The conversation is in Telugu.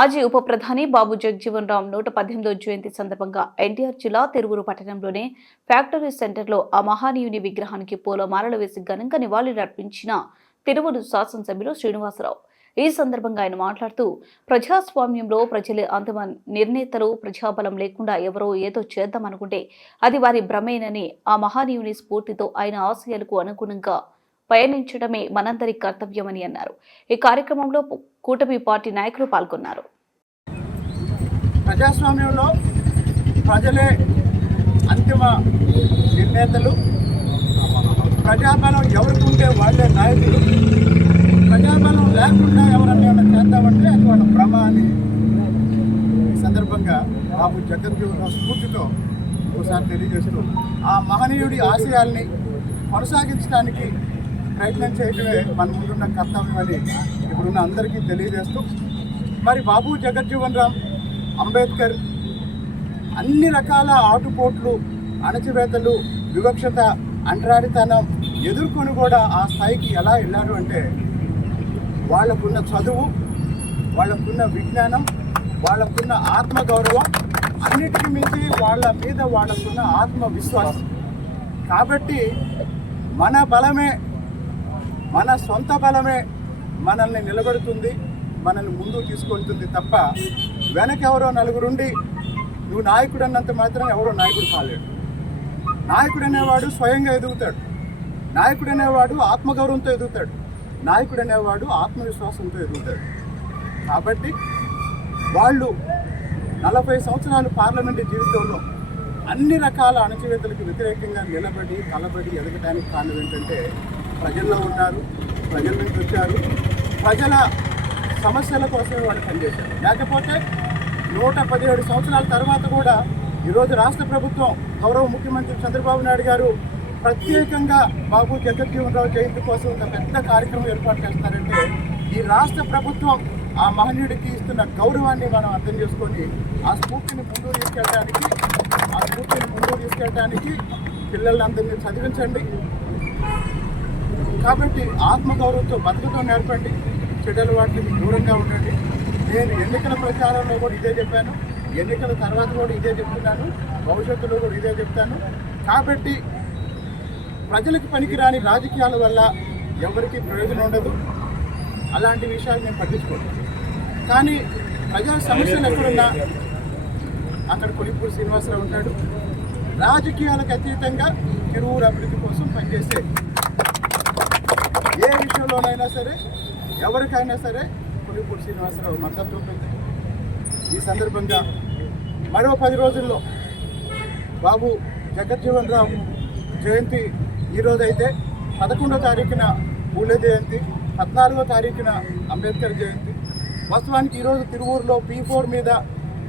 మాజీ ఉప ప్రధాని బాబు జగజ్జీవన్ రామ్ 118వ జయంతి సందర్భంగా ఎన్టీఆర్ జిల్లా తిరువురు పట్టణంలోని ఫ్యాక్టరీ సెంటర్లో ఆ మహానీయుని విగ్రహానికి పూలమాలలు వేసి ఘనంగా నివాళులర్పించిన తిరువురు శాసనసభ్యులు శ్రీనివాసరావు. ఈ సందర్భంగా ఆయన మాట్లాడుతూ, ప్రజాస్వామ్యంలో ప్రజలే అంతిమ నిర్ణేతలు, ప్రజాబలం లేకుండా ఎవరో ఏదో చేద్దామనుకుంటే అది వారి భ్రమేనని, ఆ మహానీయుని స్ఫూర్తితో ఆయన ఆశయాలకు అనుగుణంగా పయనించడమే మనందరి కర్తవ్యమని అన్నారు. ఈ కార్యక్రమంలో కూటమి పార్టీ నాయకులు పాల్గొన్నారు. ప్రజాస్వామ్యంలో ప్రజలే అంతిమ నిర్ణేతలు, ప్రజాబలం ఎవరికి ఉంటే వాళ్ళే నాయకులు, ప్రజాబలం లేకుండా ఎవరన్నా చేద్దామంటే అది వాళ్ళ భ్రమ అని ఈ సందర్భంగా బాబు జగజ్జీవన్ రామ్ స్ఫూర్తితో ఒకసారి తెలియజేస్తూ ఆ మహనీయుడి ఆశయాల్ని కొనసాగించడానికి ప్రయత్నం చేయడమే మన ముందున్న కర్తవ్యం అని ఇప్పుడున్న అందరికీ తెలియజేస్తూ, మరి బాబు జగజ్జీవన్ రామ్ అంబేద్కర్ అన్ని రకాల ఆటుపోట్లు, అణచివేతలు, వివక్షత, అంటరానితనం ఎదుర్కొని కూడా ఆ స్థాయికి ఎలా వెళ్ళారు అంటే వాళ్ళకున్న చదువు, వాళ్ళకున్న విజ్ఞానం, వాళ్ళకున్న ఆత్మగౌరవం, అన్నిటికీ మించి వాళ్ళ మీద వాళ్ళకున్న ఆత్మవిశ్వాసం. కాబట్టి మన బలమే, మన సొంత బలమే మనల్ని నిలబెడుతుంది, మనల్ని ముందుకు తీసుకెళ్తుంది తప్ప వెనకెవరో నలుగురుండి నువ్వు నాయకుడు అన్నంత మాత్రం ఎవరో నాయకుడు కాలేడు. నాయకుడు అనేవాడు స్వయంగా ఎదుగుతాడు, నాయకుడు అనేవాడు ఆత్మగౌరవంతో ఎదుగుతాడు, నాయకుడు అనేవాడు ఆత్మవిశ్వాసంతో ఎదుగుతాడు. కాబట్టి వాళ్ళు 40 సంవత్సరాలు పార్లమెంటు జీవితంలో అన్ని రకాల అణచివేతలకు వ్యతిరేకంగా నిలబడి కలబడి ఎదగడానికి కారణం ఏంటంటే ప్రజల్లో ఉన్నారు, ప్రజల నుంచి వచ్చారు, ప్రజల సమస్యల కోసమే వాళ్ళు పనిచేశారు. లేకపోతే 117 సంవత్సరాల తర్వాత కూడా ఈరోజు రాష్ట్ర ప్రభుత్వం గౌరవ ముఖ్యమంత్రి చంద్రబాబు నాయుడు గారు ప్రత్యేకంగా బాబు జగజ్జీవన్ రామ్ జయంతి కోసం ఒక పెద్ద కార్యక్రమం ఏర్పాటు చేస్తారంటే ఈ రాష్ట్ర ప్రభుత్వం ఆ మహనీయుడికి ఇస్తున్న గౌరవాన్ని మనం అర్థం చేసుకొని ఆ స్ఫూర్తిని ముందుకు తీసుకెళ్ళడానికి పిల్లలందరినీ చదివించండి. కాబట్టి ఆత్మగౌరవంతో బతుకుతో నేర్పండి, చెడ్డల వాటికి దూరంగా ఉండండి. నేను ఎన్నికల ప్రచారంలో కూడా ఇదే చెప్పాను, ఎన్నికల తర్వాత కూడా ఇదే చెప్తున్నాను, భవిష్యత్తులో కూడా ఇదే చెప్తాను. కాబట్టి ప్రజలకు పనికిరాని రాజకీయాల వల్ల ఎవరికి ప్రయోజనం ఉండదు, అలాంటి విషయాలు నేను పట్టించుకోను. కానీ ప్రజా సమస్యలు ఎక్కడున్నా అక్కడ కొలిపూడి శ్రీనివాసరావు ఉంటాడు. రాజకీయాలకు అతీతంగా తిరువురు అభివృద్ధి కోసం పనిచేసే ఏ విషయంలోనైనా సరే, ఎవరికైనా సరే కొలిపూడి శ్రీనివాసరావు మద్దతు ఉంటుంది. ఈ సందర్భంగా మరో 10 రోజుల్లో బాబు జగజ్జీవన్ రామ్ జయంతి ఈరోజైతే 11వ తారీఖున పూలే జయంతి, 14వ తారీఖున అంబేద్కర్ జయంతి. వాస్తవానికి ఈరోజు తిరువూరులో P4 మీద